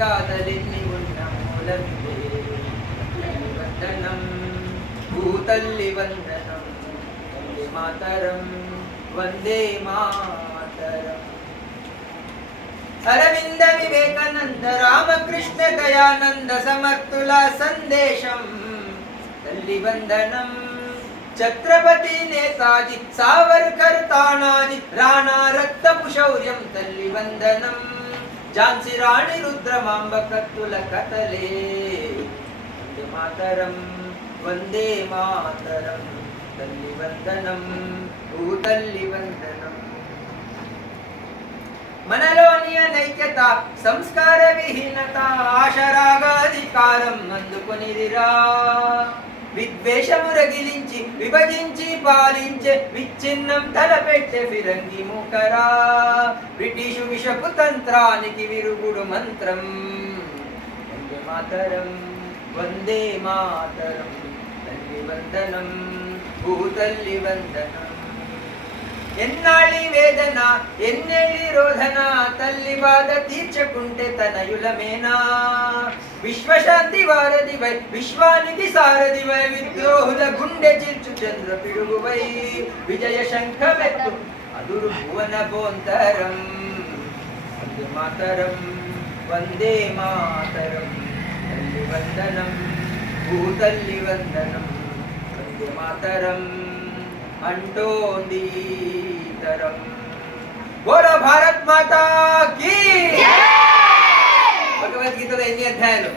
గాథలెన్ని ఉన్న మూలమిదే. వందనం భూతల్లి వందనం వందే మాతరం వందే మాతరం. అరవింద వివేకానంద రామకృష్ణ దయానంద సమర్థుల సందేశం తల్లి వందనం. ఛత్రపతి నేతాజీ సావర్కర్ తానాజీ రాణా రక్తపు శౌర్యం తల్లి వందనం. ఝాన్సీ రాణి రుద్రమాంబ కత్తుల కథలే వందే మాతరం వందే మాతరం తల్లి వందనం భూతల్లి వందనం. మనలోని అనైక్యత సంస్కార విహీనత ఆశరాగాధికారం అందుకొనిదిరా. విద్వేషము రగిలించి విభజించి పాలించే విచ్ఛిన్నం తలపెట్టే ఫిరంగి మూకరా. బ్రిటిషు విషపు తంత్రానికి విరుగుడు మంత్రం వందే మాతరం వందే మాతరం తల్లి వందనం భూతల్లి వందనం. ఎన్నాళ్ళి వేదన ఎన్నేళ్ళి రోధన తల్లి బాధ తీర్చకుంటే తనయులమేనా. విశ్వశాంతి వారధివై విశ్వానికి సారథివై విద్రోహుల గుండె చిల్చు చంద్ర పిడుగువై విజయ శంఖమెత్తు అదురు భువన బోంతరం వందే మాతరం వందే మాతరం తల్లి వందనం భూతల్లి వందనం వందే మాతరం అంటోంది తరం. బోలో భారత్ మాతా కీ. భగవద్గీతలో ఎన్ని అధ్యాయాలు?